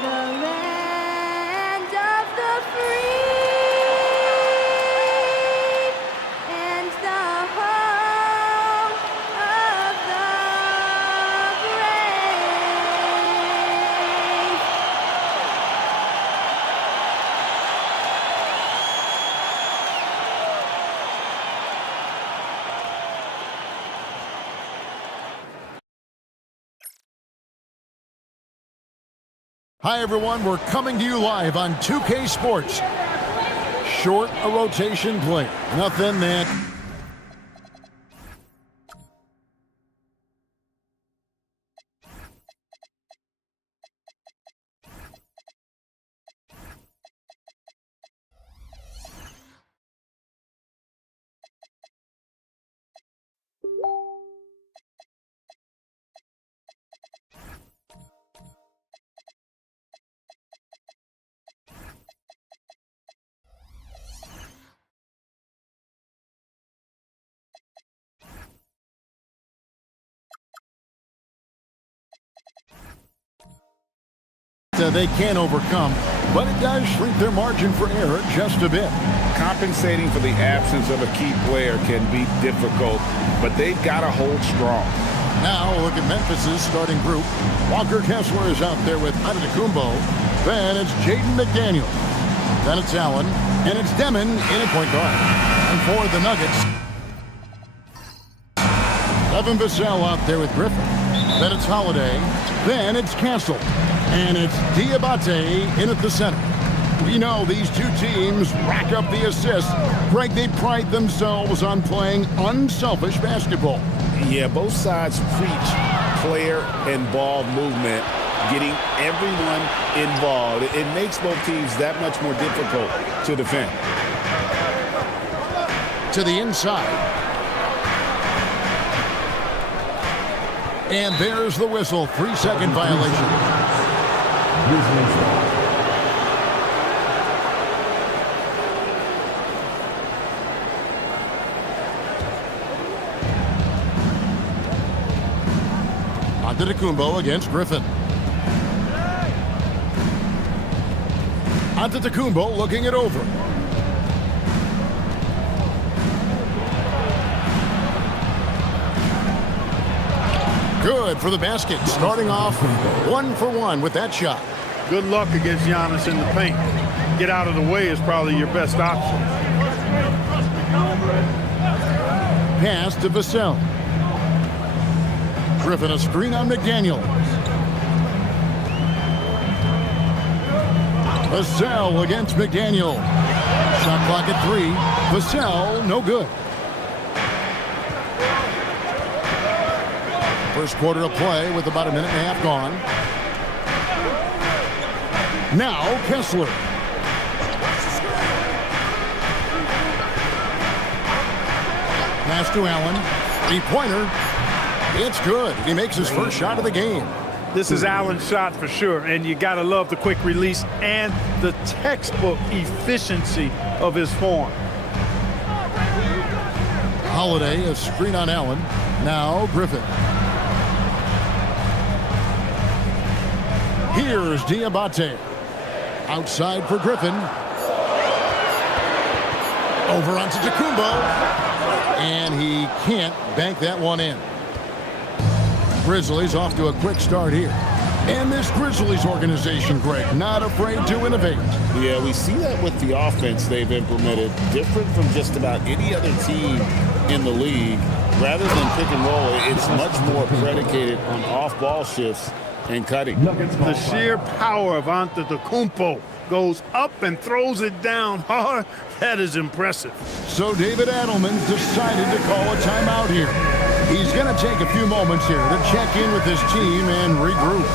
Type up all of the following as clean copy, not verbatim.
the land of the free and the home of the brave. Hi everyone, we're coming to you live on 2K Sports. Short a rotation play. Nothing that... they can't overcome, but it does shrink their margin for error just a bit. Compensating for the absence of a key player can be difficult, but they've got to hold strong. Now look at Memphis's starting group. Walker Kessler is out there with Antetokounmpo. Then it's Jaden McDaniel. Then it's Allen, and it's Demon in at point guard. And for the Nuggets, Evan Vassell out there with Griffin. Then it's Holiday. Then it's Castle. And it's Diabate in at the center. We know these two teams rack up the assists. Greg, they pride themselves on playing unselfish basketball. Yeah, both sides preach player and ball movement, getting everyone involved. It makes both teams that much more difficult to defend. To the inside. And there's the whistle. 3-second violation. Antetokounmpo against Griffin. Antetokounmpo looking it over. Good for the basket. Starting off 1 for 1 with that shot. Good luck against Giannis in the paint. Get out of the way is probably your best option. Pass to Vassell. Griffin a screen on McDaniel. Vassell against McDaniel. Shot clock at 3. Vassell, no good. First quarter of play with about a minute and a half gone. Now Kessler. Pass to Allen. 3-pointer. It's good. He makes his first shot of the game. This is Allen's shot for sure, and you got to love the quick release and the textbook efficiency of his form. Holiday, a screen on Allen. Now Griffin. Here's Diabate. Outside for Griffin. Over onto Antetokounmpo. And he can't bank that one in. Grizzlies off to a quick start here. And this Grizzlies organization, Greg, not afraid to innovate. Yeah, we see that with the offense they've implemented, different from just about any other team in the league. Rather than pick and roll, it's much more predicated on off-ball shifts and cutting. The sheer power of Antetokounmpo goes up and throws it down hard. That is impressive. So David Adelman's decided to call a timeout here. He's going to take a few moments here to check in with his team and regroup.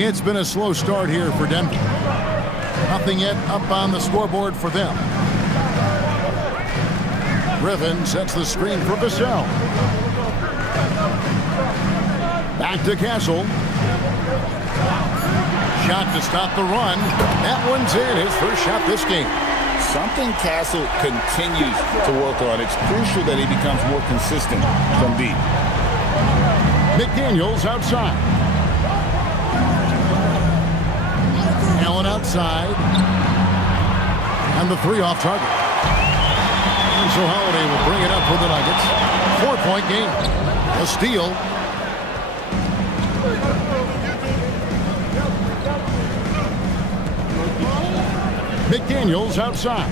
It's been a slow start here for Denver. Nothing yet up on the scoreboard for them. Griffin sets the screen for Vassell. Back to Castle. Shot to stop the run. That one's in. His first shot this game. Something Castle continues to work on. It's crucial that he becomes more consistent from deep. McDaniels outside. Allen outside. And the three off target. And so Holiday will bring it up for the Nuggets. 4-point game. A steal. McDaniels outside.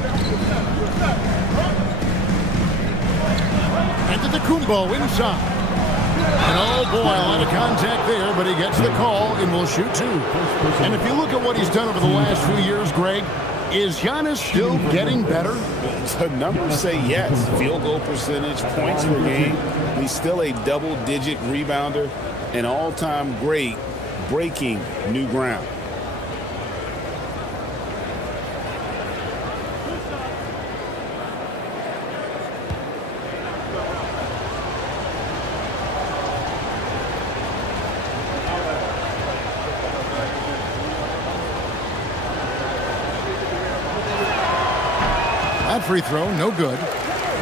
And to Kumbo inside. And oh boy, a lot of contact there, but he gets the call and will shoot two. And if you look at what he's done over the last few years, Greg, is Giannis still getting better? The numbers say yes. Field goal percentage, points per game. He's still a double-digit rebounder, an all-time great, breaking new ground. That free throw, no good.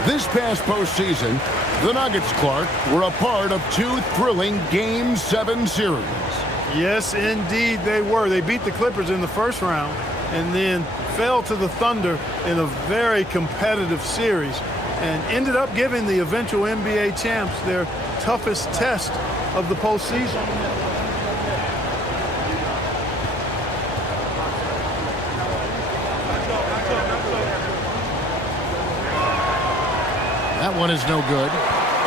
This past postseason, the Nuggets, Clark, were a part of two thrilling Game 7 series. Yes, indeed they were. They beat the Clippers in the first round and then fell to the Thunder in a very competitive series and ended up giving the eventual NBA champs their toughest test of the postseason. That one is no good.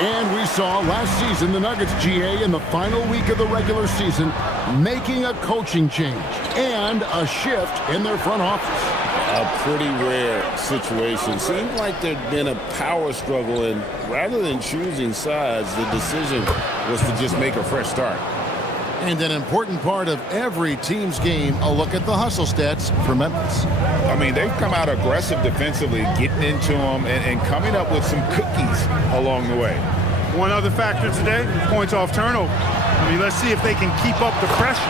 And we saw last season the Nuggets GA in the final week of the regular season making a coaching change and a shift in their front office. A pretty rare situation. Seemed like there'd been a power struggle, and rather than choosing sides, the decision was to just make a fresh start. And an important part of every team's game, a look at the hustle stats for Memphis. I mean, they've come out aggressive defensively, getting into them and coming up with some cookies along the way. One other factor today, points off turnover. I mean, let's see if they can keep up the pressure,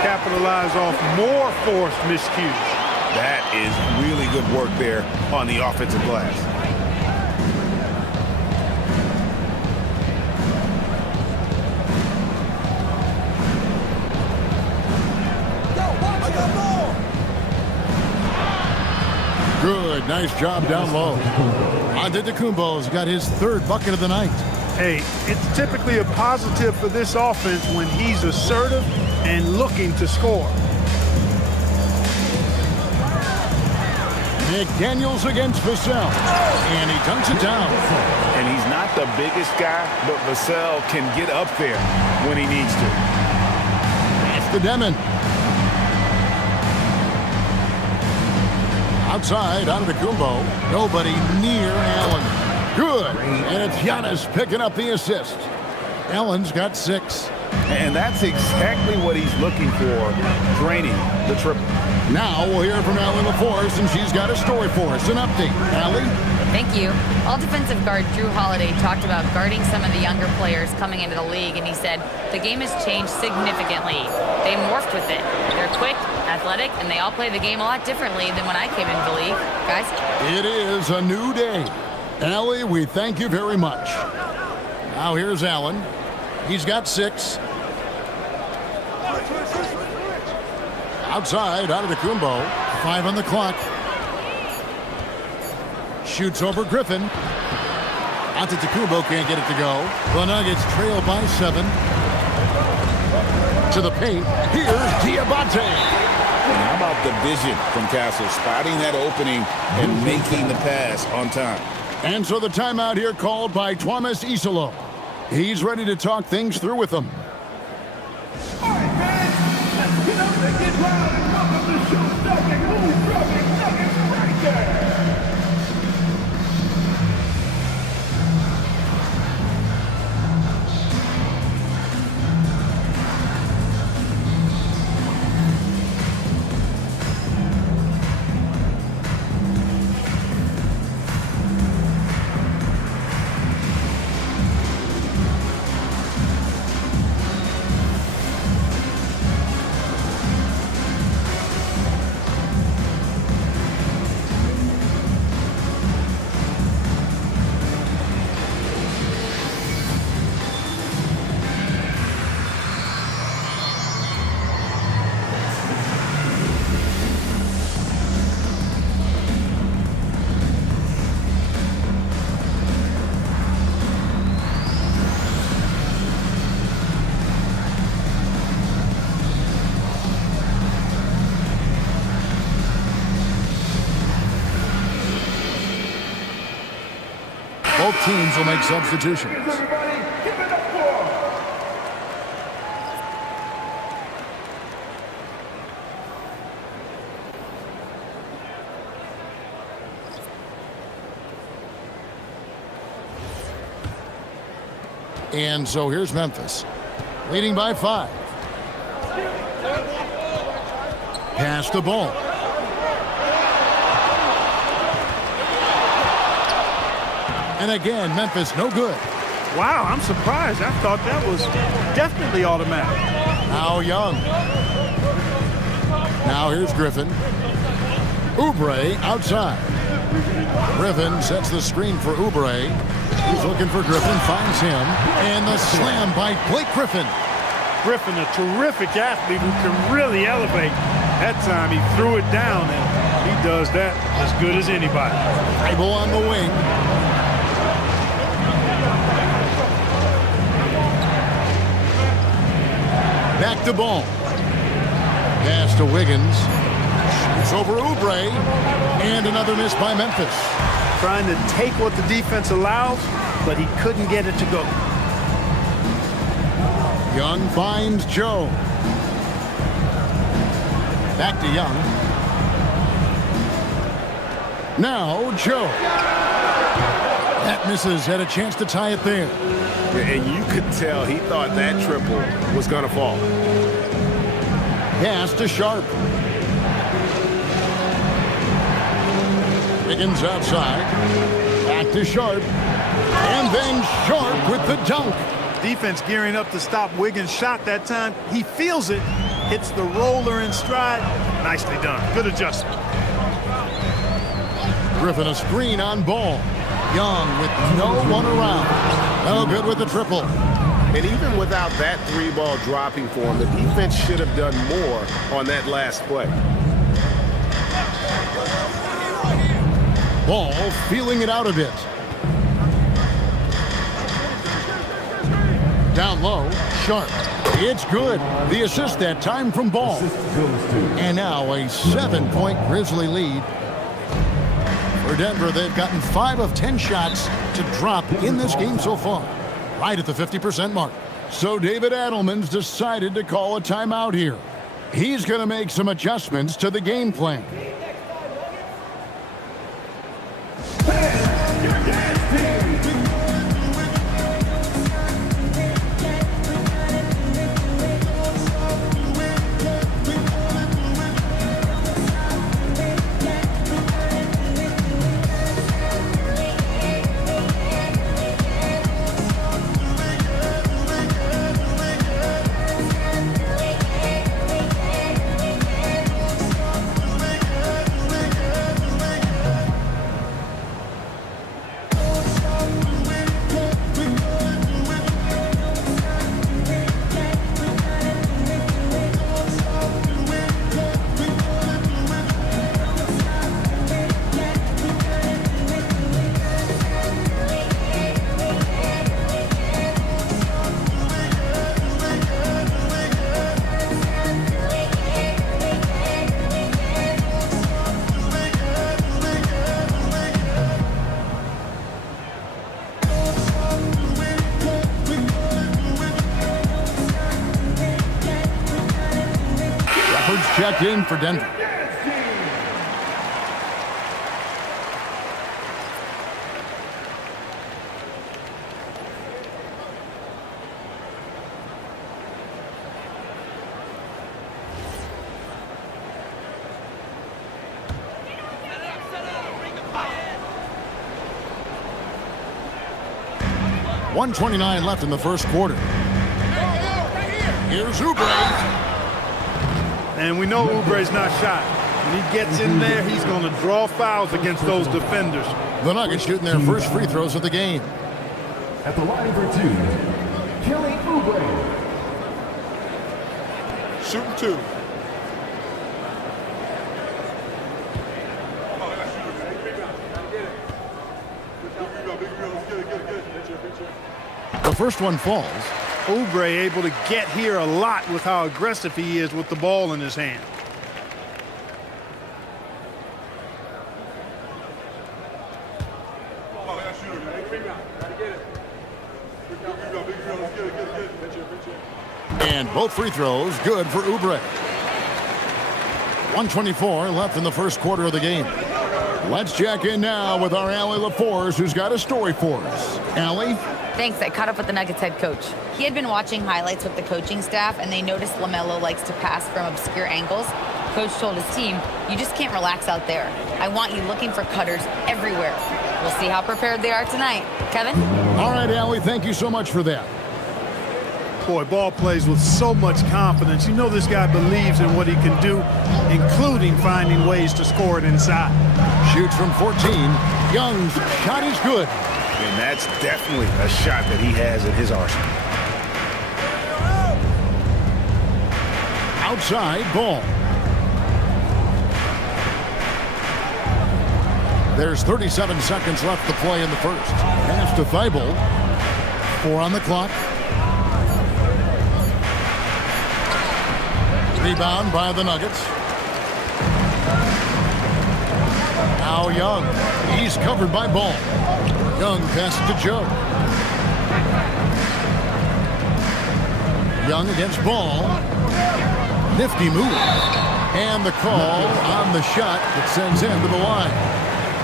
capitalize off more forced miscues. That is really good work there on the offensive glass. Good, nice job down low. Antetokounmpo's got his third bucket of the night. Hey, it's typically a positive for this offense when he's assertive and looking to score. McDaniels against Vassell. And he dunks it down. And he's not the biggest guy, but Vassell can get up there when he needs to. It's the Demon. Outside, Antetokounmpo. Nobody near Allen. Good. And it's Giannis picking up the assist. Allen's got 6. And that's exactly what he's looking for, draining the triple. Now we'll hear from Allie LaForce, and she's got a story for us. An update. Allie? Thank you. All-defensive guard Drew Holiday talked about guarding some of the younger players coming into the league, and he said, the game has changed significantly. They morphed with it. They're quick, athletic, and they all play the game a lot differently than when I came into the league. Guys? It is a new day. Allie, we thank you very much. Now here's Allen. He's got 6. Outside, Antetokounmpo. 5 on the clock. Shoots over Griffin. Antetokounmpo can't get it to go. The Nuggets trail by 7. To the paint. Here's Diabate. And how about the vision from Castle, spotting that opening and making the pass on time. And so the timeout here called by Thomas Isolo. He's ready to talk things through with them. All right, fans, let's get up and get loud and welcome the show-stopping, move-dropping Nuggets right there. Both teams will make substitutions. Everybody, give it up for. And so here's Memphis, leading by 5. Pass the ball. And again, Memphis no good. Wow, I'm surprised. I thought that was definitely automatic. Now Young. Now here's Griffin. Oubre outside. Griffin sets the screen for Oubre. He's looking for Griffin, finds him. And the slam by Blake Griffin. Griffin, a terrific athlete who can really elevate. That time he threw it down, and he does that as good as anybody. Bible on the wing. Back to ball. Pass to Wiggins. Shoots over Oubre. And another miss by Memphis. Trying to take what the defense allows, but he couldn't get it to go. Young finds Joe. Back to Young. Now Joe. That misses. Had a chance to tie it there. And you could tell he thought that triple was going to fall. Pass to Sharp. Wiggins outside. Back to Sharp. And then Sharp with the dunk. Defense gearing up to stop Wiggins' shot that time. He feels it, hits the roller in stride. Nicely done. Good adjustment. Griffin a screen on ball. Young with no one around. No good with the triple. And even without that 3-ball dropping for him, the defense should have done more on that last play. Ball feeling it out a bit. Down low, Sharp. It's good. The assist that time from Ball. And now a 7-point Grizzly lead. For Denver, they've gotten 5 of 10 shots to drop in this game so far. Right at the 50% mark. So David Adelman's decided to call a timeout here. He's going to make some adjustments to the game plan. Checked in for Denver. .129 left in the first quarter. Here's Oubre. And we know Oubre's not shy. When he gets in there, he's going to draw fouls against those defenders. The Nuggets shooting their first free throws of the game. At the line for 2, Kelly Oubre. Shooting 2. The first one falls. Oubre able to get here a lot with how aggressive he is with the ball in his hand. And both free throws good for Oubre. 1:24 left in the first quarter of the game. Let's check in now with our Allie LaForce, who's got a story for us. Allie? Thanks. I caught up with the Nuggets head coach. He had been watching highlights with the coaching staff, and they noticed LaMelo likes to pass from obscure angles. Coach told his team, you just can't relax out there. I want you looking for cutters everywhere. We'll see how prepared they are tonight. Kevin? All right, Allie, thank you so much for that. Boy, Ball plays with so much confidence. You know this guy believes in what he can do, including finding ways to score it inside. Shoots from 14. Young's shot is good. And that's definitely a shot that he has in his arsenal. Outside Ball. There's 37 seconds left to play in the first. Pass to Thibault. 4 on the clock. Rebound by the Nuggets. Now Young. He's covered by Ball. Young passes to Joe. Young against Ball. Nifty move. And the call on the shot that sends him to the line.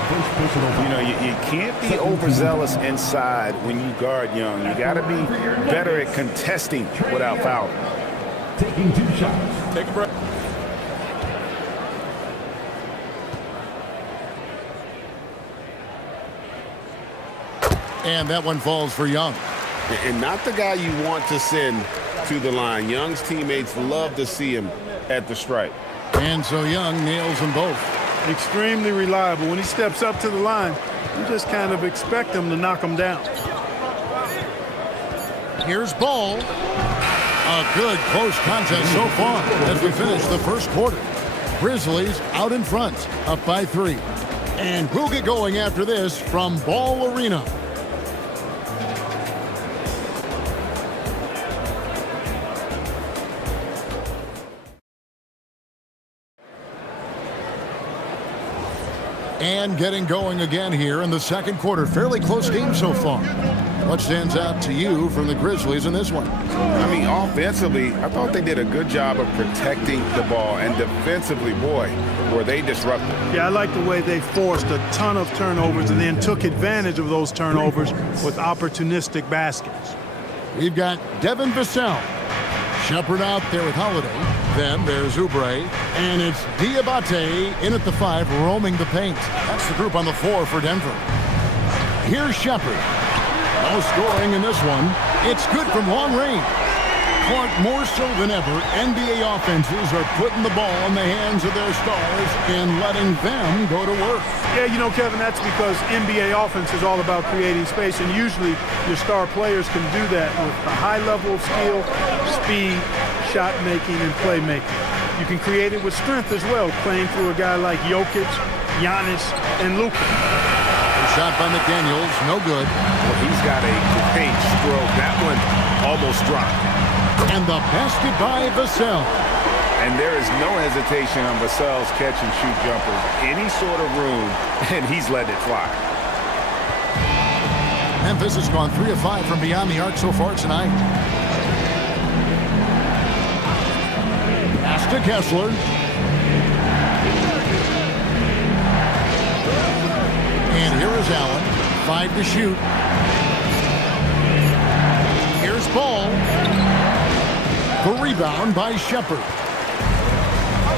You know, you can't be overzealous inside when you guard Young. You got to be better at contesting without fouling. Taking 2 shots. Take a breath. And that one falls for Young. And not the guy you want to send to the line. Young's teammates love to see him at the stripe. And so Young nails them both. Extremely reliable. When he steps up to the line, you just kind of expect him to knock him down. Here's Ball. A good close contest so far as we finish the first quarter. Grizzlies out in front, up by 3. And we'll get going after this from Ball Arena. And getting going again here in the second quarter. Fairly close game so far. What stands out to you from the Grizzlies in this one? I mean, offensively, I thought they did a good job of protecting the ball. And defensively, boy, were they disruptive. Yeah, I like the way they forced a ton of turnovers and then took advantage of those turnovers with opportunistic baskets. We've got Devin Vassell. Shepard out there with Holiday. Then there's Oubre. And it's Diabate in at the 5, roaming the paint. That's the group on the floor for Denver. Here's Shepard. No scoring in this one. It's good from long range. Clark, more so than ever, NBA offenses are putting the ball in the hands of their stars and letting them go to work. Yeah, you know, Kevin, that's because NBA offense is all about creating space, and usually your star players can do that with a high level of skill, speed, shot making, and playmaking. You can create it with strength as well, playing through a guy like Jokic, Giannis, and Luka. Shot by McDaniels, no good. Well, he's got a great stroke. That one almost dropped. And the basket by Vassell. And there is no hesitation on Vassell's catch-and-shoot jumpers. Any sort of room, and he's letting it fly. Memphis has gone 3 of 5 from beyond the arc so far tonight. Pass to Kessler. And here is Allen. 5 to shoot. Here's Ball. The rebound by Shepard.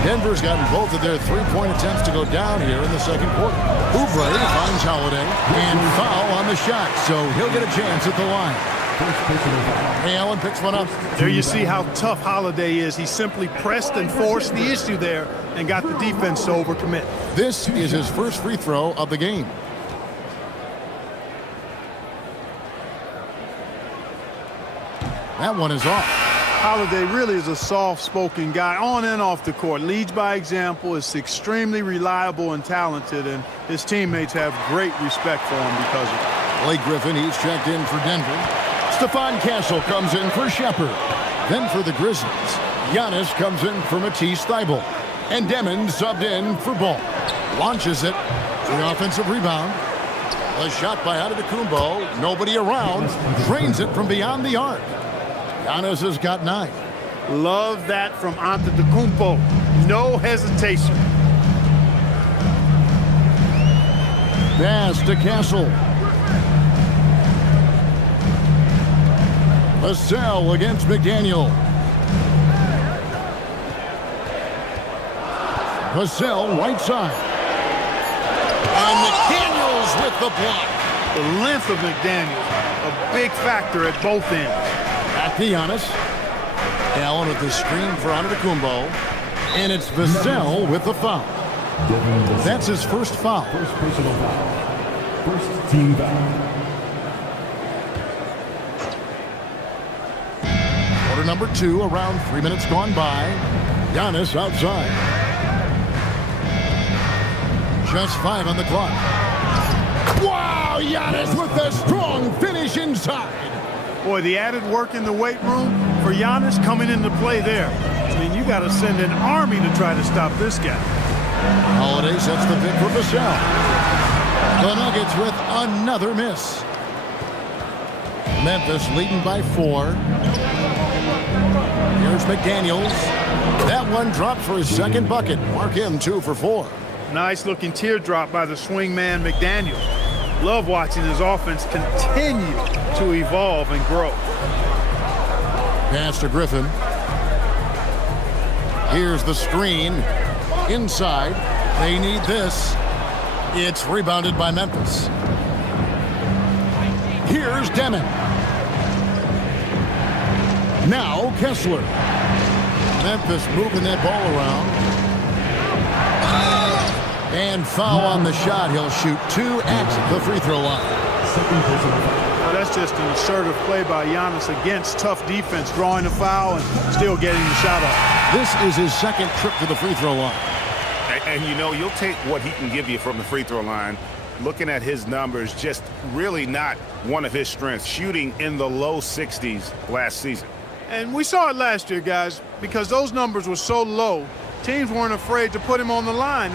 Denver's gotten both of their 3-point attempts to go down here in the second quarter. Oubre finds Holiday and foul on the shot, so he'll get a chance at the line. Hey, Allen picks one up. There you see how tough Holiday is. He simply pressed and forced the issue there and got the defense to overcommit. This is his first free throw of the game. That one is off. Holiday really is a soft-spoken guy on and off the court. Leads by example, is extremely reliable and talented, and his teammates have great respect for him because of it. Blake Griffin, he's checked in for Denver. Stephon Castle comes in for Shepard. Then for the Grizzlies, Giannis comes in for Matisse Thybulle. And Demon subbed in for Ball. Launches it. The offensive rebound. The shot by Antetokounmpo. Nobody around. Drains it from beyond the arc. Giannis has got 9. Love that from Antetokounmpo. No hesitation. Pass to Castle. Vassell against McDaniel. Vassell right side. And McDaniels with the block. The length of McDaniels, a big factor at both ends. Back to Giannis. Allen with the screen for Antetokounmpo. And it's Vassell with the foul. That's his first foul. First personal foul. First team foul. Quarter number 2, around 3 minutes gone by. Giannis outside. Just 5 on the clock. Wow, Giannis with the strong finish inside. Boy, the added work in the weight room for Giannis coming into play there. I mean, you got to send an army to try to stop this guy. Holiday sets the pick for Vassell. The Nuggets with another miss. Memphis leading by 4. Here's McDaniels. That one dropped for his second bucket. Mark him 2 for 4. Nice looking teardrop by the swing man McDaniels. Love watching his offense continue to evolve and grow. Pass to Griffin. Here's the screen. Inside. They need this. It's rebounded by Memphis. Here's Demon. Now Kessler. Memphis moving that ball around. And foul on the shot. He'll shoot 2 at the free throw line. Well, that's just an assertive play by Giannis against tough defense, drawing a foul and still getting the shot off. This is his second trip to the free throw line. And you know, you'll take what he can give you from the free throw line. Looking at his numbers, just really not one of his strengths. Shooting in the low 60s last season. And we saw it last year, guys, because those numbers were so low, teams weren't afraid to put him on the line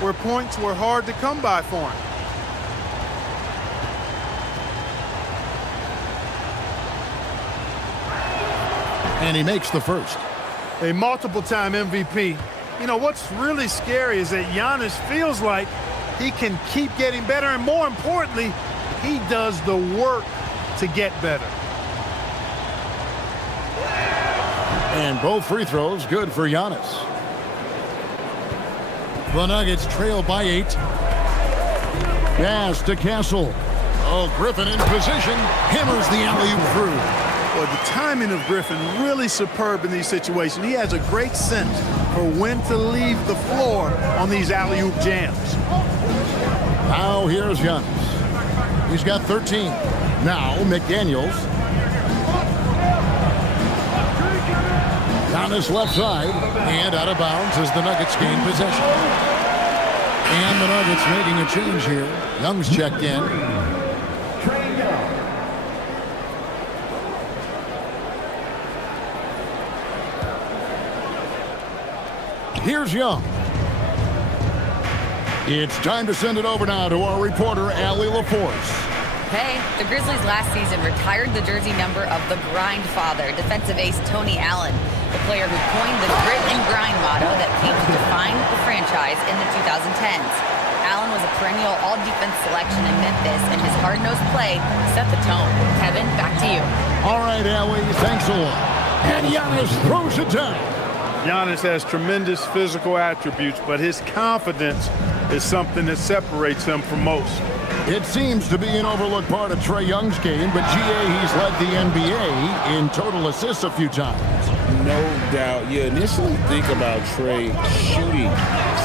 where points were hard to come by for him. And he makes the first. A multiple-time MVP. You know, what's really scary is that Giannis feels like he can keep getting better, and more importantly, he does the work to get better. And both free throws good for Giannis. The Nuggets trail by 8. Pass to Castle. Oh, Griffin in position. Hammers the alley-oop through. Well, the timing of Griffin really superb in these situations. He has a great sense for when to leave the floor on these alley-oop jams. Now here's Giannis. He's got 13. Now McDaniels. Giannis left side and out of bounds as the Nuggets gain possession. And the Nuggets making a change here. Young's checked in. Here's Young. It's time to send it over now to our reporter, Allie LaForce. Hey, the Grizzlies last season retired the jersey number of the grind father, defensive ace Tony Allen, the player who coined the grit and grind motto that came to define the franchise in the 2010s. Allen was a perennial all-defense selection in Memphis, and his hard-nosed play set the tone. Kevin, back to you. All right, Allie, thanks a lot. And Giannis throws it down. Giannis has tremendous physical attributes, but his confidence is something that separates him from most. It seems to be an overlooked part of Trae Young's game, but GA, he's led the NBA in total assists a few times. No doubt. You initially think about Trae shooting,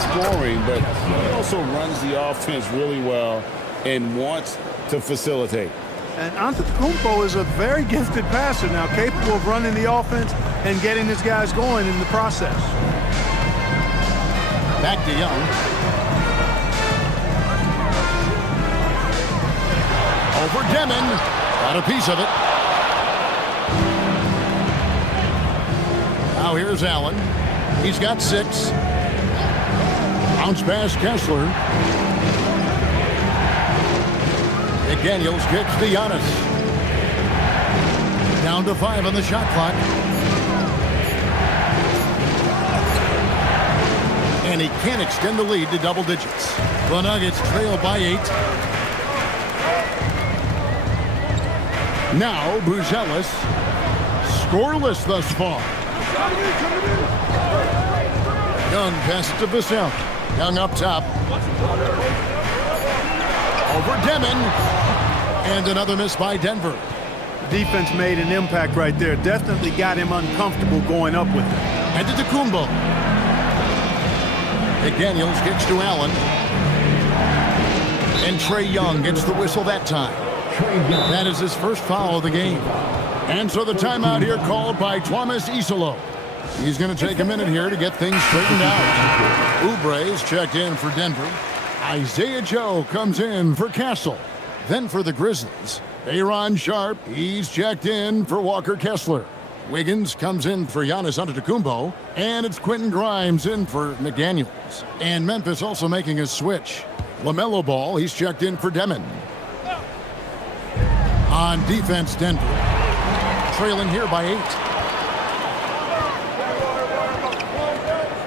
scoring, but he also runs the offense really well and wants to facilitate. And Antetokounmpo is a very gifted passer now, capable of running the offense and getting his guys going in the process. Back to Young. Over Demon. Got a piece of it. Now here's Allen. He's got 6. Bounce pass Kessler. McDaniels kicks to Giannis. Down to 5 on the shot clock. And he can't extend the lead to double digits. The Nuggets trail by 8. Now Buzelis, scoreless thus far. Young passes to Vassell. Young up top. Over Demon. And another miss by Denver. Defense made an impact right there. Definitely got him uncomfortable going up with it. And to Tacumbo. McDaniels kicks to Allen. And Trae Young gets the whistle that time. That is his first foul of the game. And so the timeout here called by Thomas Isolo. He's going to take a minute here to get things straightened out. Oubre is checked in for Denver. Isaiah Joe comes in for Castle. Then for the Grizzlies, Aaron Sharp, he's checked in for Walker Kessler. Wiggins comes in for Giannis Antetokounmpo, and it's Quentin Grimes in for McDaniels. And Memphis also making a switch. LaMelo Ball, he's checked in for Demon. On defense, Denver, trailing here by 8.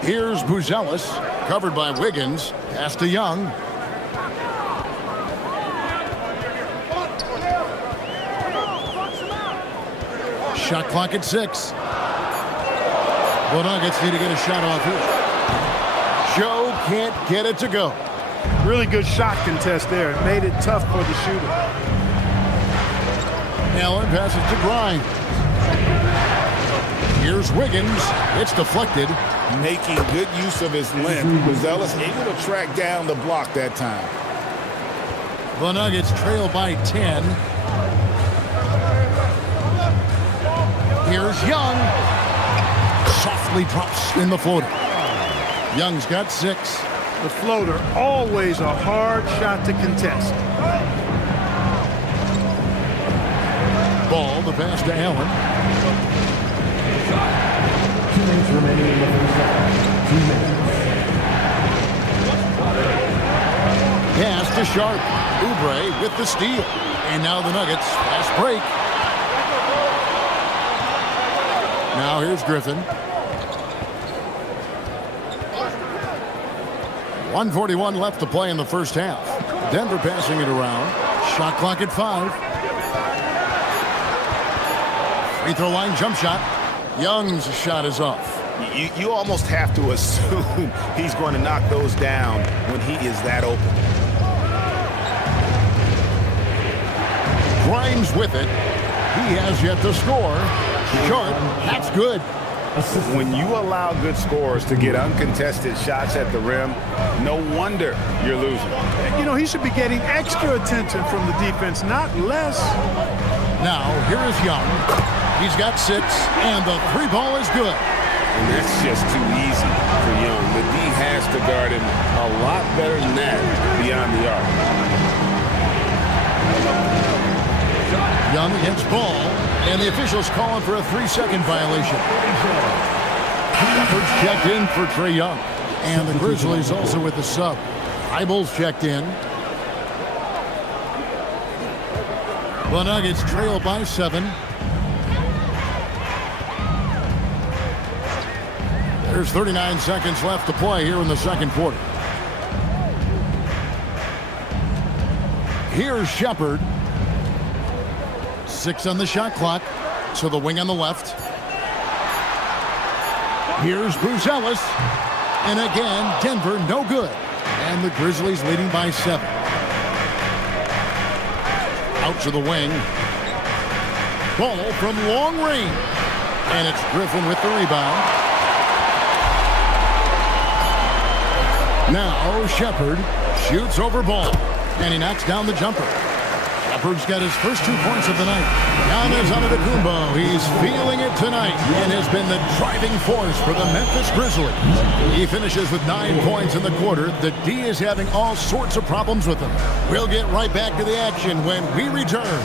Here's Buzelis, covered by Wiggins, pass to Young. Shot clock at 6. The Nuggets need to get a shot off here. Joe can't get it to go. Really good shot contest there. It made it tough for the shooter. Allen passes to Grimes. Here's Wiggins. It's deflected. Making good use of his length. Buzelis able to track down the block that time. The Nuggets trail by 10. Here's Young. Softly drops in the floater. Young's got 6. The floater, always a hard shot to contest. Ball, the pass to Allen. 2 minutes remaining in the first half. 2 minutes. Pass to Sharp. Oubre with the steal. And now the Nuggets fast break. Now here's Griffin. 1:41 left to play in the first half. Denver passing it around. Shot clock at 5. Free throw line jump shot. Young's shot is off. You almost have to assume he's going to knock those down when he is that open. Grimes with it. He has yet to score. Sharp, that's good. When you allow good scorers to get uncontested shots at the rim, no wonder you're losing. You know, he should be getting extra attention from the defense, not less. Now, here is Young. He's got 6, and the 3 ball is good. And that's just too easy for Young. The D has to guard him a lot better than that beyond the arc. Young against Ball, and the officials calling for a 3-second violation. Shepard's checked in for Trae Young, and the Grizzlies also with the sub. Eibel's checked in. The Nuggets trail by 7. There's 39 seconds left to play here in the second quarter. Here's Shepard. 6 on the shot clock. So the wing on the left. Here's Buzelis. And again, Denver no good. And the Grizzlies leading by 7. Out to the wing. Ball from long range. And it's Griffin with the rebound. Now Shepard shoots over Ball. And he knocks down the jumper. Shepard's got his first 2 points of the night. Giannis Antetokounmpo, he's feeling it tonight and has been the driving force for the Memphis Grizzlies. He finishes with 9 points in the quarter. The D is having all sorts of problems with him. We'll get right back to the action when we return.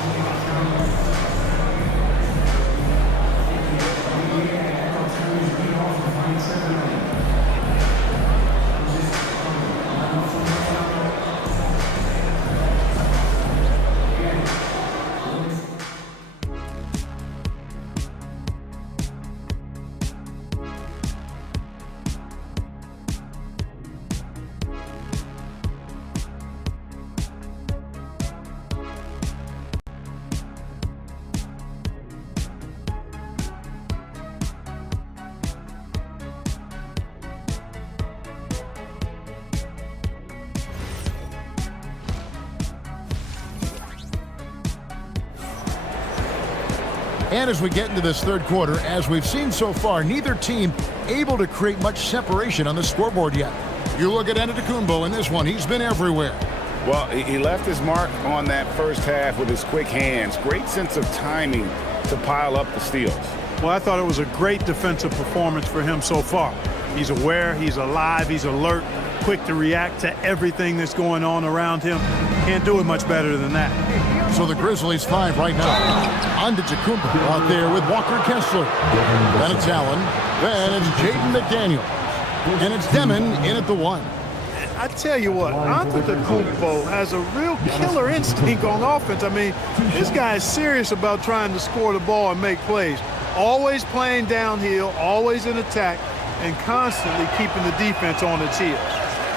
And as we get into this third quarter, as we've seen so far, neither team able to create much separation on the scoreboard yet. You look at Antetokounmpo in this one. He's been everywhere. Well, he left his mark on that first half with his quick hands. Great sense of timing to pile up the steals. Well, I thought it was a great defensive performance for him so far. He's aware, he's alive, he's alert, quick to react to everything that's going on around him. Can't do it much better than that. So the Grizzlies 5 right now. Antetokounmpo out there with Walker Kessler. Then it's Allen. Then it's Jaden McDaniels. And it's Demon in at the 1. I tell you what, Antetokounmpo has a real killer instinct on offense. I mean, this guy is serious about trying to score the ball and make plays. Always playing downhill, always in attack, and constantly keeping the defense on its heels.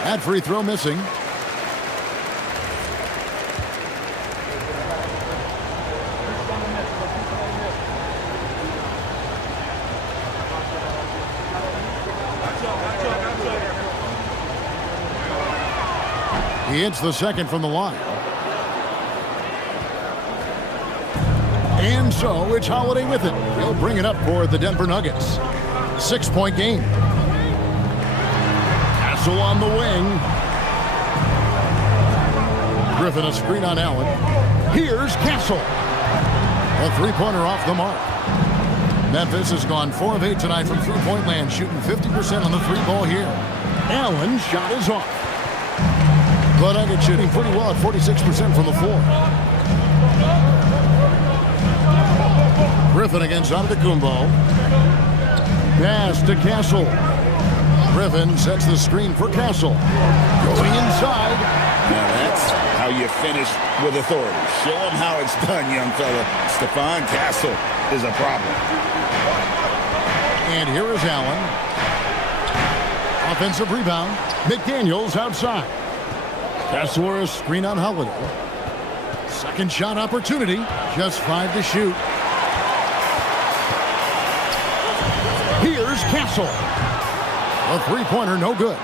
That free throw missing. He hits the second from the line. And so it's Holiday with it. He'll bring it up for the Denver Nuggets. 6-point game. Castle on the wing. Griffin a screen on Allen. Here's Castle. A three-pointer off the mark. Memphis has gone 4 of 8 tonight from three-point land, shooting 50% on the three ball here. Allen's shot is off. The Nuggets shooting pretty well at 46% from the floor. Griffin against Antetokounmpo. Pass to Castle. Griffin sets the screen for Castle. Going inside. Now that's how you finish with authority. Show him how it's done, young fella. Stephon Castle is a problem. And here is Allen. Offensive rebound. McDaniels outside. Kessler a screen on Holiday. Second shot opportunity. Just 5 to shoot. Here's Castle. A three-pointer, no good.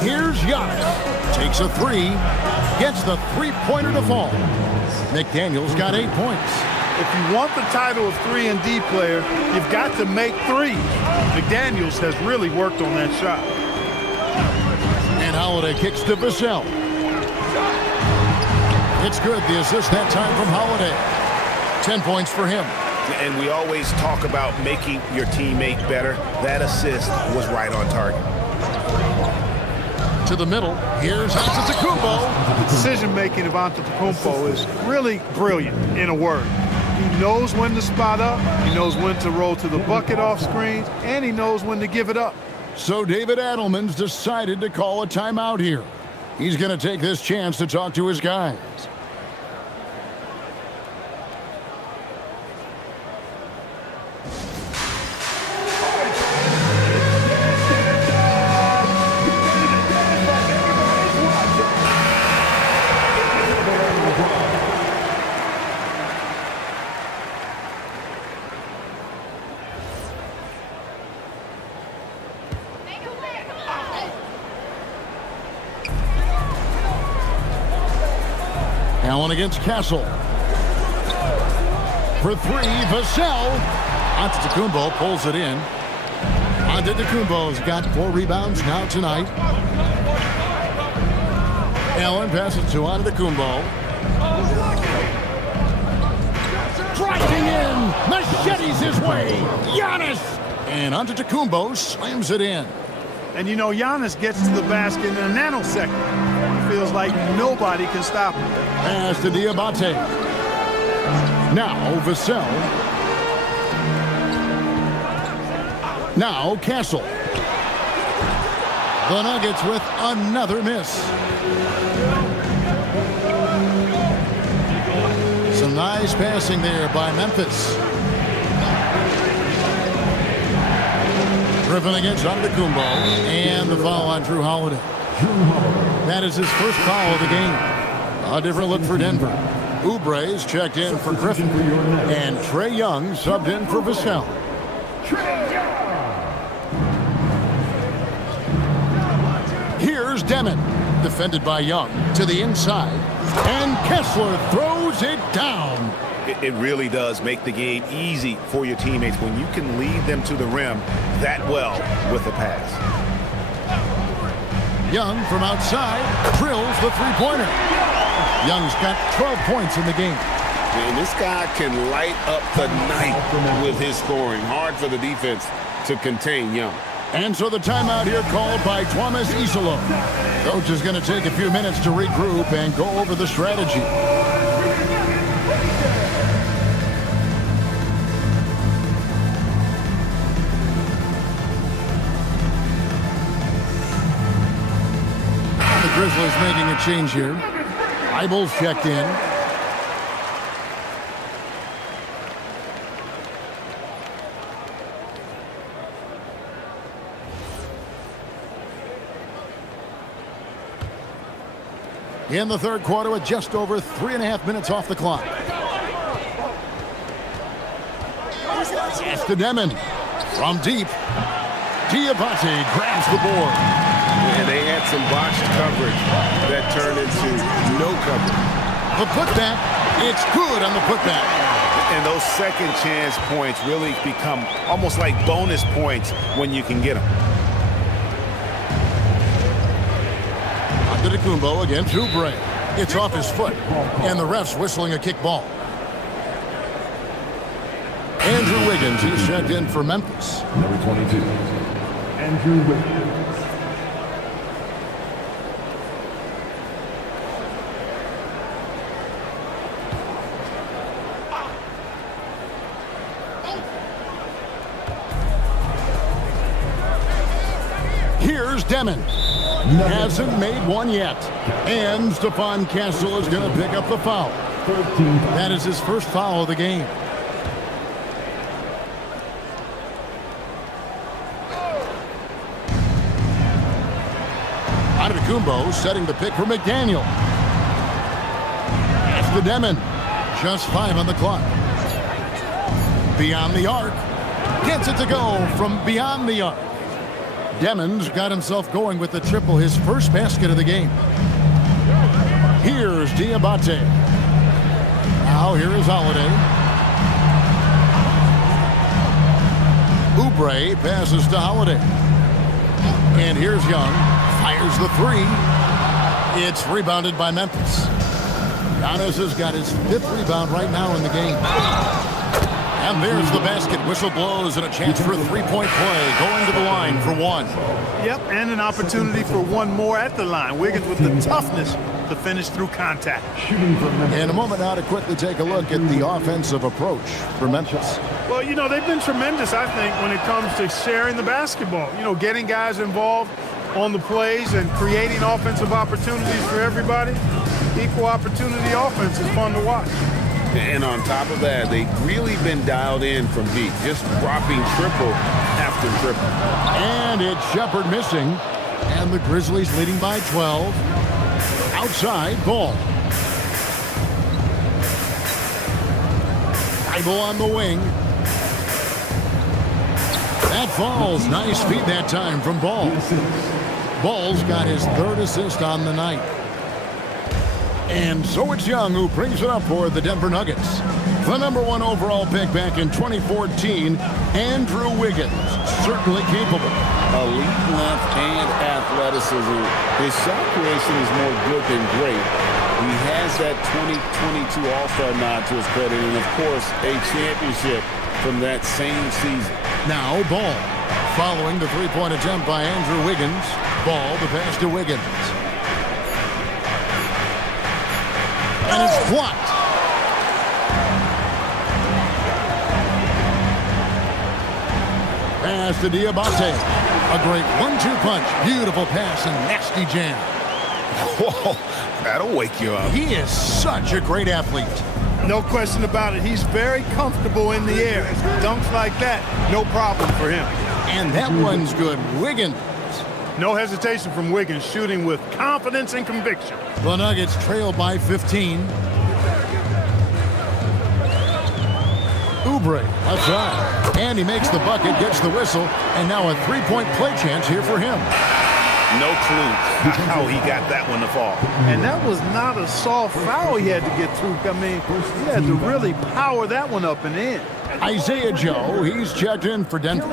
Here's Giannis. Takes a three. Gets the three-pointer to fall. McDaniels got 8 points. If you want the title of 3-and-D player, you've got to make threes. McDaniels has really worked on that shot. And Holiday kicks to Vassell. It's good. The assist that time from Holiday. 10 points for him. And we always talk about making your teammate better. That assist was right on target. To the middle. Here's Antetokounmpo. The decision-making of Antetokounmpo is really brilliant, in a word. He knows when to spot up, he knows when to roll to the bucket off screens, and he knows when to give it up. So David Adelman's decided to call a timeout here. He's going to take this chance to talk to his guys. Allen against Castle. For three, Vassell. Antetokounmpo pulls it in. Antetokounmpo's got 4 rebounds now tonight. Allen passes to Antetokounmpo. Driving in, machetes his way. Giannis! And Antetokounmpo slams it in. And you know, Giannis gets to the basket in a nanosecond. Feels like nobody can stop him. Pass to Diabate. Now Vassell. Now Castle. The Nuggets with another miss. Some nice passing there by Memphis. Griffin against Antetokounmpo. And the foul on Drew Holiday. That is his first foul of the game. A different look for Denver. Oubre's checked in for Griffin. And Trae Young subbed in for Vassell. Here's Demon. defended by Young to the inside. And Kessler throws it down. It really does make the game easy for your teammates when you can lead them to the rim that well with a pass. Young from outside drills the three-pointer. Young's got 12 points in the game. And this guy can light up the night with his scoring. Hard for the defense to contain Young. And so the timeout here called by Thomas Isolo. Coach is going to take a few minutes to regroup and go over the strategy. The Grizzlies making a change here. Eibel's checked in. In the third quarter with just over 3.5 minutes off the clock. Pass to Demon. From deep. Diabate grabs the board. And they had some botched coverage that turned into no coverage. The putback. It's good on the putback. And those second chance points really become almost like bonus points when you can get them. Antetokounmpo against Oubre. It's off his foot, and the ref's whistling a kick ball. Andrew Wiggins, he's checked in for Memphis. Number 22, Andrew Wiggins. Here's Demon. Hasn't made one yet. And Stephon Castle is going to pick up the foul. That is his first foul of the game. Antetokounmpo setting the pick for McDaniel. Pass to Demon. Just 5 on the clock. Beyond the arc. Gets it to go from beyond the arc. Demon's got himself going with the triple, his first basket of the game. Here's Diabate. Now here is Holiday. Oubre passes to Holiday. And here's Young. Fires the three. It's rebounded by Memphis. Giannis has got his 5th rebound right now in the game. And there's the basket. Whistle blows and a chance for a three-point play. Going to the line for one. Yep, and an opportunity for one more at the line. Wiggins with the toughness to finish through contact. In a moment now to quickly take a look at the offensive approach for Memphis. Well, you know, they've been tremendous, I think, when it comes to sharing the basketball. You know, getting guys involved on the plays and creating offensive opportunities for everybody. Equal opportunity offense is fun to watch. And on top of that, they've really been dialed in from deep, just dropping triple after triple. And it's Shepard missing. And the Grizzlies leading by 12. Outside, Ball. Eibel on the wing. That falls. Nice feed that time from Ball. Ball's got his 3rd assist on the night. And so it's Young who brings it up for the Denver Nuggets. The #1 overall pick back in 2014, Andrew Wiggins, certainly capable. Elite length and athleticism. His shot creation is more good than great. He has that 2022 All-Star nod to his credit, and of course, a championship from that same season. Now Ball, following the three-point attempt by Andrew Wiggins. Ball, the pass to Wiggins. And it's blocked. Pass to Diabate. A great 1-2 punch. Beautiful pass and nasty jam. Whoa, that'll wake you up. He is such a great athlete. No question about it. He's very comfortable in the air. Dunks like that, no problem for him. And that one's good. Wiggins. No hesitation from Wiggins, shooting with confidence and conviction. The Nuggets trail by 15. Oubre, left side. And he makes the bucket, gets the whistle, and now a three-point play chance here for him. No clue how he got that one to fall. And that was not a soft foul he had to get through. I mean, he had to really power that one up and in. Isaiah Joe, he's checked in for Denver.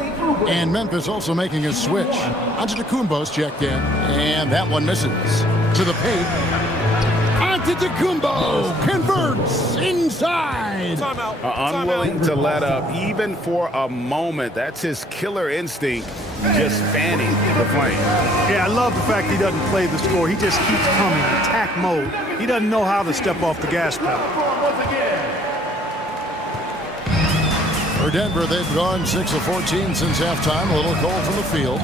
And Memphis also making a switch. Antetokounmpo's checked in, and that one misses. To the paint. Antetokounmpo converts inside. Unwilling to let up even for a moment. That's his killer instinct, just fanning the flame. Yeah, I love the fact he doesn't play the score. He just keeps coming, attack mode. He doesn't know how to step off the gas pedal. For Denver, they've gone 6 of 14 since halftime. A little cold from the field.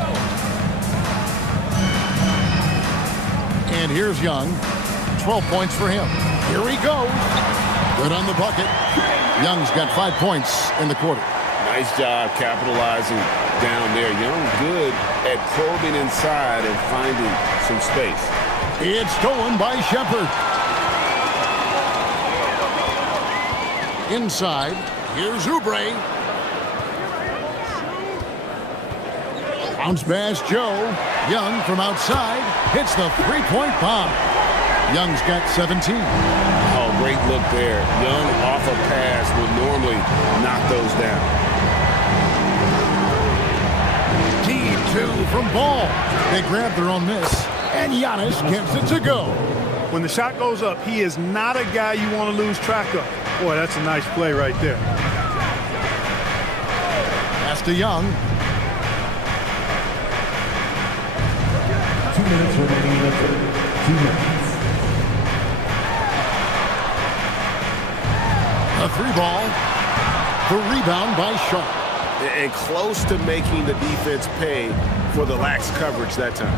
And here's Young. 12 points for him. Here he goes. Good on the bucket. Young's got 5 points in the quarter. Nice job capitalizing down there. Young good at probing inside and finding some space. It's stolen by Shepard. Inside, here's Oubre. Bounce pass Joe. Young from outside hits the three-point bomb. Young's got 17. Oh, great look there. Young off a pass would normally knock those down. T2 from Ball. They grab their own miss, and Giannis gets it to go. When the shot goes up, he is not a guy you want to lose track of. Boy, that's a nice play right there. Pass to Young. 2 minutes remaining in the third. 2 minutes. A three ball. The rebound by Sharp. And close to making the defense pay for the lax coverage that time.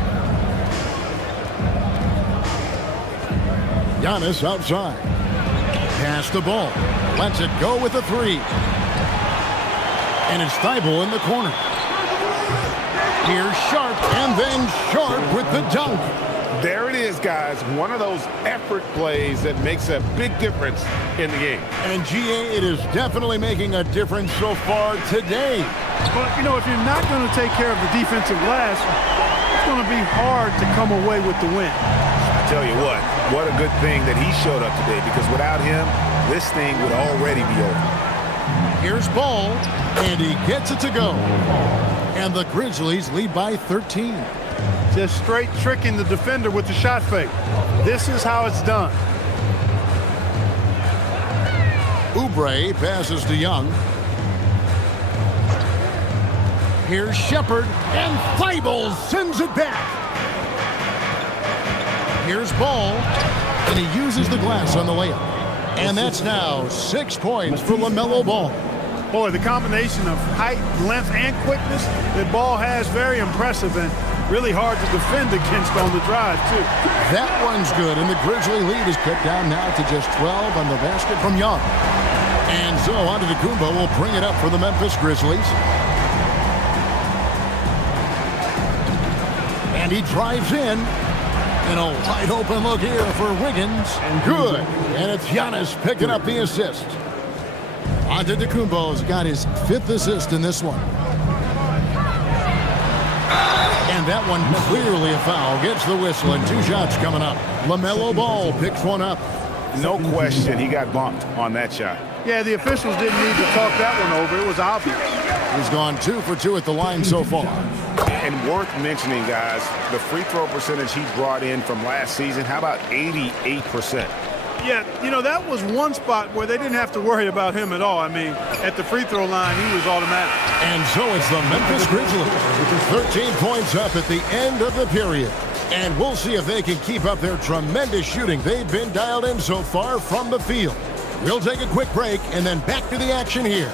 Giannis outside. Pass the ball. Lets it go with a three. And it's Thibault in the corner. Here's Sharp, and then Sharp with the dunk. There it is, guys. One of those effort plays that makes a big difference in the game. And GA, it is definitely making a difference so far today. But, you know, if you're not going to take care of the defensive glass, it's going to be hard to come away with the win. I tell you what a good thing that he showed up today, because without him, this thing would already be over. Here's Ball, and he gets it to go. And the Grizzlies lead by 13. Just straight tricking the defender with the shot fake. This is how it's done. Oubre passes to Young. Here's Shepard, and Thibault sends it back. Here's Ball, and he uses the glass on the layup. And that's now 6 points for LaMelo Ball. Boy, the combination of height, length, and quickness that Ball has, very impressive and really hard to defend against on the drive, too. That one's good, and the Grizzly lead is cut down now to just 12 on the basket from Young. And so Antetokounmpo will bring it up for the Memphis Grizzlies. And he drives in. And a wide open look here for Wiggins. And good. And it's Giannis picking up the assist. Antetokounmpo's got his 5th assist in this one. And that one clearly a foul. Gets the whistle, and 2 shots coming up. LaMelo Ball picks one up. No question, he got bumped on that shot. Yeah, the officials didn't need to talk that one over. It was obvious. He's gone 2 for 2 at the line so far. And worth mentioning, guys, the free throw percentage he brought in from last season, how about 88%? Yeah, you know, that was one spot where they didn't have to worry about him at all. I mean, at the free throw line, he was automatic. And so it's the Memphis Grizzlies, 13 points up at the end of the period. And we'll see if they can keep up their tremendous shooting they've been dialed in so far from the field. We'll take a quick break and then back to the action here.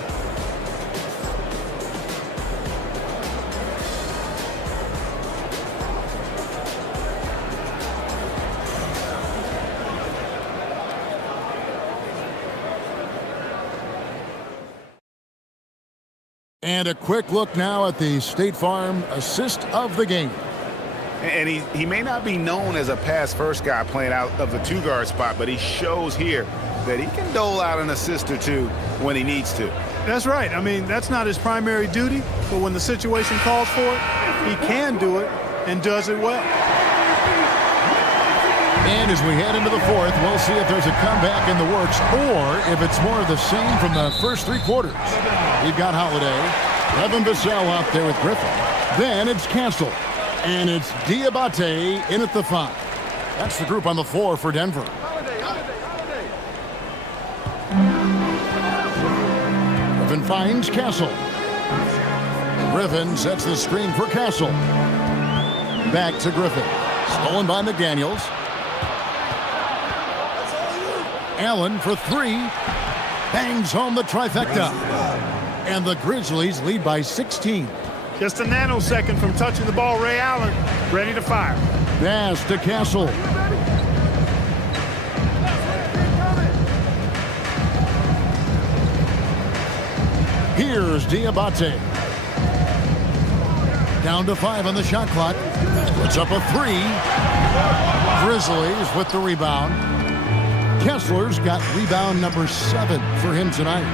And a quick look now at the State Farm assist of the game. And he may not be known as a pass-first guy playing out of the 2-guard spot, but he shows here that he can dole out an assist or 2 when he needs to. That's right. I mean, that's not his primary duty, but when the situation calls for it, he can do it, and does it well. And as we head into the fourth, we'll see if there's a comeback in the works or if it's more of the same from the first three quarters. We've got Holiday, Evan Vassell out there with Griffin. Then it's Castle, and it's Diabate in at the 5. That's the group on the floor for Denver. Griffin finds Castle. Griffin sets the screen for Castle. Back to Griffin. Stolen by McDaniels. Allen for 3. Bangs home the trifecta. And the Grizzlies lead by 16. Just a nanosecond from touching the ball, Ray Allen ready to fire. Pass to Castle. Here's Diabate. Down to 5 on the shot clock. Puts up a 3. Grizzlies with the rebound. Kessler's got rebound number 7 for him tonight.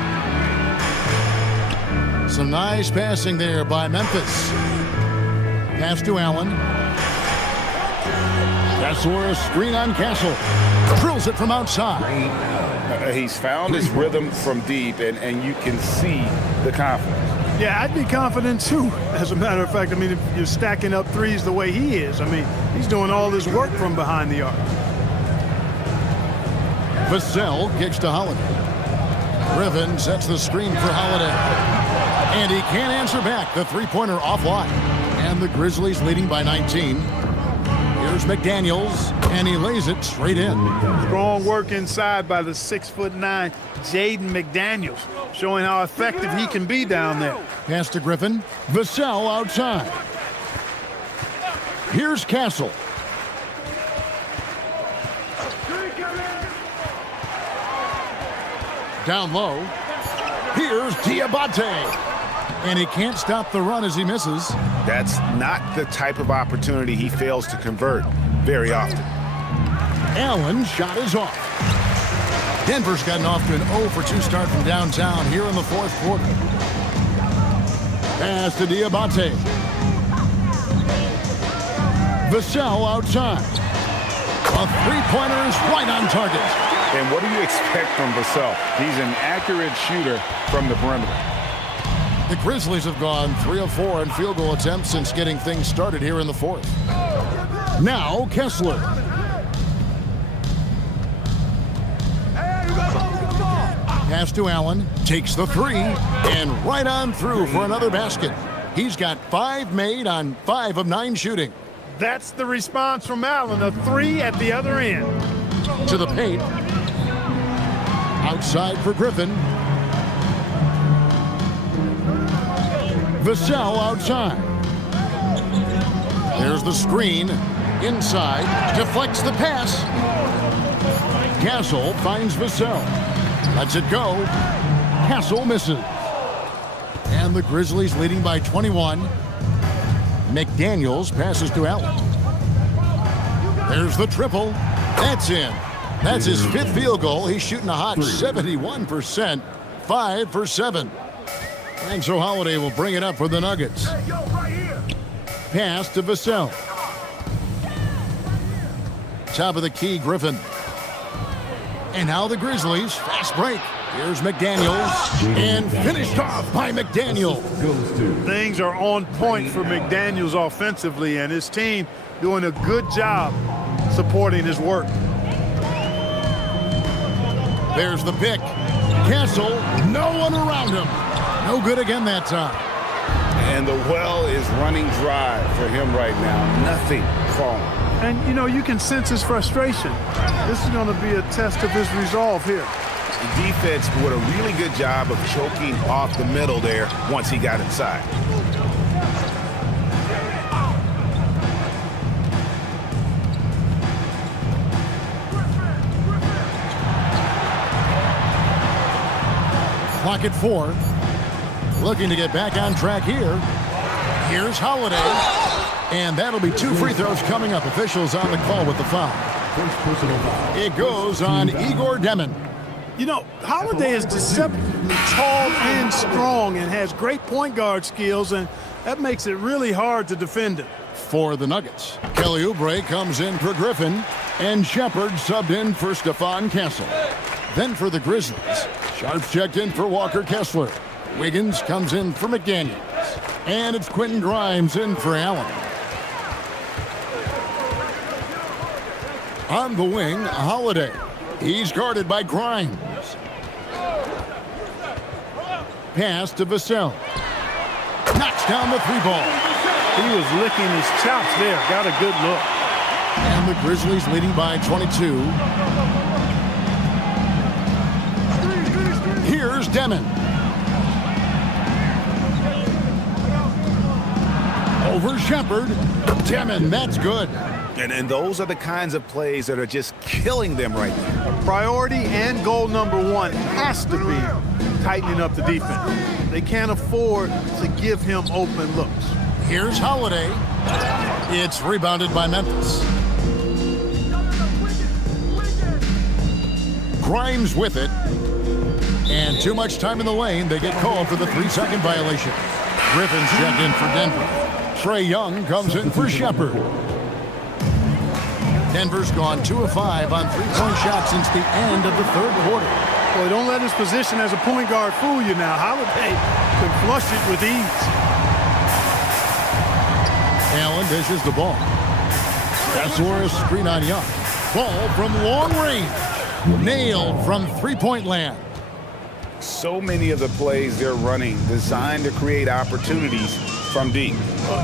Some nice passing there by Memphis. Pass to Allen. Kessler, a screen on Castle. Drills it from outside. He's found his rhythm from deep, and you can see the confidence. Yeah, I'd be confident too. As a matter of fact, I mean, if you're stacking up threes the way he is, I mean, he's doing all this work from behind the arc. Vassell kicks to Holiday. Griffin sets the screen for Holiday. And he can't answer back. The three-pointer offline. And the Grizzlies leading by 19. Here's McDaniels, and he lays it straight in. Strong work inside by the 6'9" Jaden McDaniels, showing how effective he can be down there. Pass to Griffin. Vassell outside. Here's Castle. Down low. Here's Diabate. And he can't stop the run as he misses. That's not the type of opportunity he fails to convert very often. Allen's shot is off. Denver's gotten off to an 0 for 2 start from downtown here in the fourth quarter. Pass to Diabate. Vassell outside. A three-pointer is right on target. And what do you expect from Vassell? He's an accurate shooter from the perimeter. The Grizzlies have gone 3 of 4 in field goal attempts since getting things started here in the fourth. Now Kessler. Pass to Allen, takes the 3, and right on through for another basket. He's got 5 made on 5 of 9 shooting. That's the response from Allen, a 3 at the other end. To the paint. Outside for Griffin. Vassell outside. There's the screen. Inside. Deflects the pass. Castle finds Vassell. Lets it go. Castle misses. And the Grizzlies leading by 21. McDaniels passes to Allen. There's the triple. That's in. That's his 5th field goal. He's shooting a hot 71%. 5 for 7. And so Holiday will bring it up for the Nuggets. Pass to Vassell. Top of the key, Griffin. And now the Grizzlies. Fast break. Here's McDaniels. And finished off by McDaniels. Things are on point for McDaniels offensively, and his team doing a good job supporting his work. There's the pick. Castle, no one around him. No good again that time. And the well is running dry for him right now. Nothing falling. And, you know, you can sense his frustration. This is going to be a test of his resolve here. The defense did a really good job of choking off the middle there once he got inside. Clock at 4. Looking to get back on track here. Here's Holiday. And that'll be 2 free throws coming up. Officials on the call with the foul. First personal foul. It goes on Igor Demon. You know, Holiday is deceptively tall and strong and has great point guard skills, and that makes it really hard to defend him. for the Nuggets. Kelly Oubre comes in for Griffin, and Shepard subbed in for Stephon Castle. Then for the Grizzlies, Sharps checked in for Walker Kessler. Wiggins comes in for McDaniels. And it's Quentin Grimes in for Allen. On the wing, Holiday. He's guarded by Grimes. Pass to Vassell. Knocks down the three ball. He was licking his chops there. Got a good look. And the Grizzlies leading by 22. Here's Demon. Over Shepard. Demon, that's good. And those are the kinds of plays that are just killing them right now. Priority and goal number one has to be tightening up the defense. They can't afford to give him open looks. Here's Holiday. It's rebounded by Memphis. Grimes with it. And too much time in the lane. They get called for the 3-second violation. Griffin's checked in for Denver. Trae Young comes in for Shepard. Denver's gone 2 of 5 on three-point shots since the end of the third quarter. Boy, don't let his position as a point guard fool you now. Holiday can flush it with ease. Allen dishes the ball. Kessler screen on Young. Ball from long range. Nailed from three-point land. So many of the plays they're running designed to create opportunities from deep.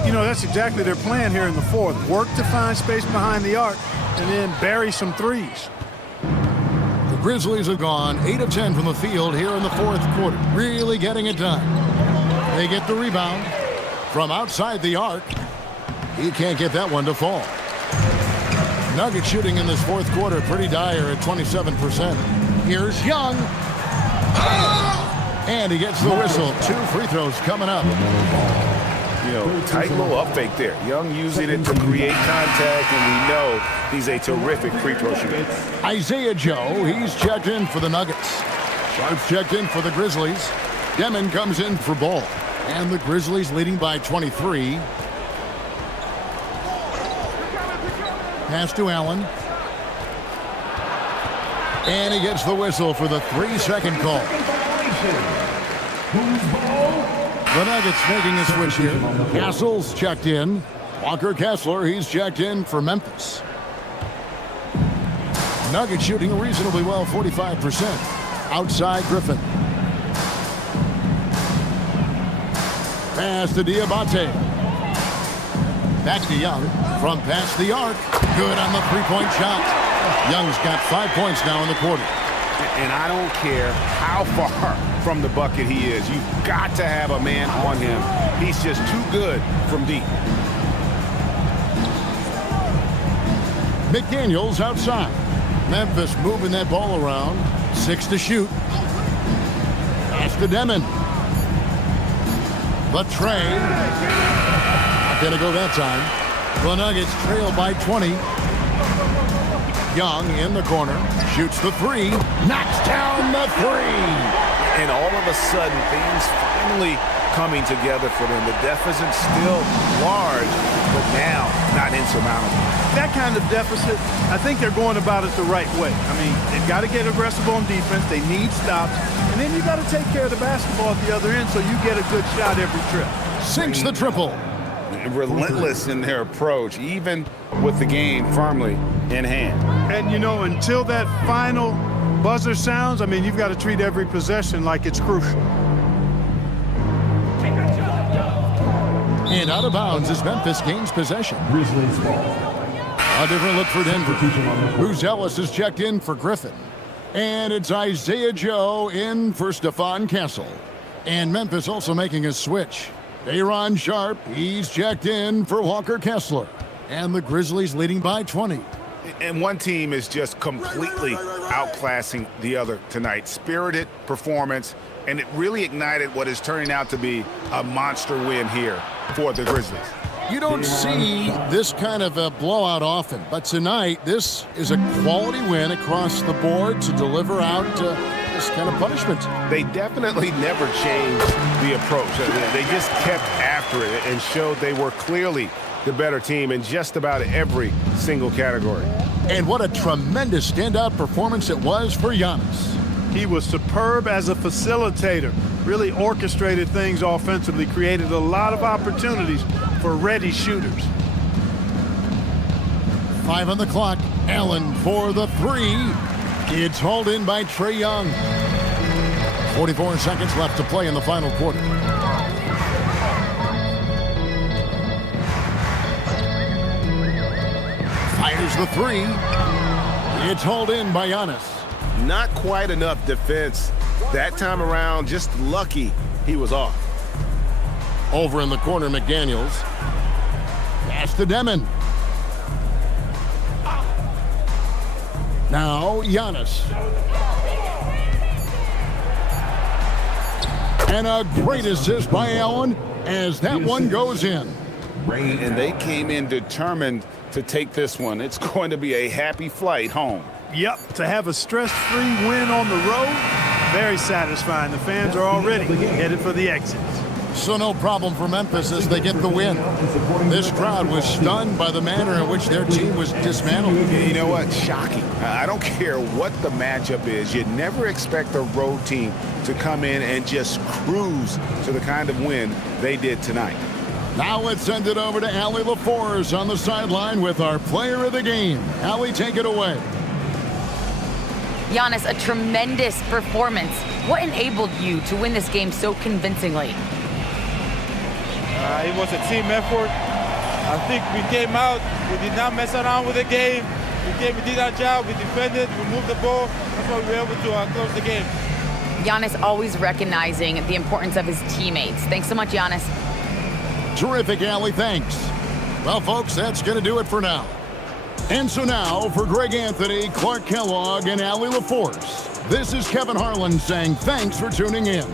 You know, that's exactly their plan here in the fourth. Work to find space behind the arc and then bury some threes. The Grizzlies have gone 8 of 10 from the field here in the fourth quarter. Really getting it done. They get the rebound from outside the arc. He can't get that one to fall. Nugget shooting in this fourth quarter pretty dire at 27%. Here's Young. And he gets the whistle. 2 free throws coming up. You know, tight little up fake there. Young using it to create contact, and we know he's a terrific free throw shooter. Isaiah Joe, he's checked in for the Nuggets. Sharps checked in for the Grizzlies. Demon comes in for Ball. And the Grizzlies leading by 23. Pass to Allen. And he gets the whistle for the 3-second call. The Nuggets making a switch here. Castle's checked in. Walker Kessler, he's checked in for Memphis. Nuggets shooting reasonably well, 45%. Outside Griffin. Pass to Diabate. Back to Young. From past the arc. Good on the three-point shot. Young's got 5 points now in the quarter. And I don't care how far from the bucket he is. You've got to have a man on him. He's just too good from deep. McDaniels outside. Memphis moving that ball around. 6 to shoot. Pass to Demon. The Trae. Not going to go that time. The Nuggets trail by 20. Young in the corner. Shoots the 3. Knocks down the 3. And all of a sudden, things finally coming together for them. The deficit's still large, but now not insurmountable. That kind of deficit, I think they're going about it the right way. I mean, they've got to get aggressive on defense. They need stops. And then you got to take care of the basketball at the other end so you get a good shot every trip. Sinks the triple. Relentless in their approach, even with the game firmly in hand. And, you know, until that final buzzer sounds, I mean, you've got to treat every possession like it's crucial. And out of bounds as Memphis gains possession. Grizzlies ball. A different look for Denver. Bruce Ellis is checked in for Griffin. And it's Isaiah Joe in for Stephon Castle. And Memphis also making a switch. Aaron Sharp, he's checked in for Walker Kessler. And the Grizzlies leading by 20. And one team is just completely outclassing the other tonight. Spirited performance, and it really ignited what is turning out to be a monster win here for the Grizzlies. You don't see this kind of a blowout often, but tonight this is a quality win across the board to deliver out this kind of punishment. They definitely never changed the approach. They just kept after it and showed they were clearly the better team in just about every single category. And what a tremendous standout performance it was for Giannis. He was superb as a facilitator, really orchestrated things offensively, created a lot of opportunities for ready shooters. 5 on the clock. Allen for the three. It's hauled in by Trae Young. 44 seconds left to play in the final quarter. Fires the three. It's hauled in by Giannis. Not quite enough defense that time around. Just lucky he was off. Over in the corner, McDaniels. Pass to Demon. Now, Giannis. And a great assist by Allen as that one goes in. And they came in determined to take this one. It's going to be a happy flight home. Yep, to have a stress-free win on the road, very satisfying. The fans are already headed for the exits. So no problem for Memphis as they get the win. This crowd was stunned by the manner in which their team was dismantled. You know what? Shocking. I don't care what the matchup is. You never expect a road team to come in and just cruise to the kind of win they did tonight. Now let's send it over to Allie LaForce on the sideline with our player of the game. Allie, take it away. Giannis, a tremendous performance. What enabled you to win this game so convincingly? It was a team effort. I think we came out, we did not mess around with the game. We did our job, we defended, we moved the ball. That's why we were able to close the game. Giannis always recognizing the importance of his teammates. Thanks so much, Giannis. Terrific, Allie, thanks. Well, folks, that's going to do it for now. And so now, for Greg Anthony, Clark Kellogg, and Allie LaForce, this is Kevin Harlan saying thanks for tuning in.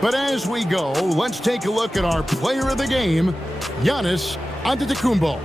But as we go, let's take a look at our player of the game, Giannis Antetokounmpo.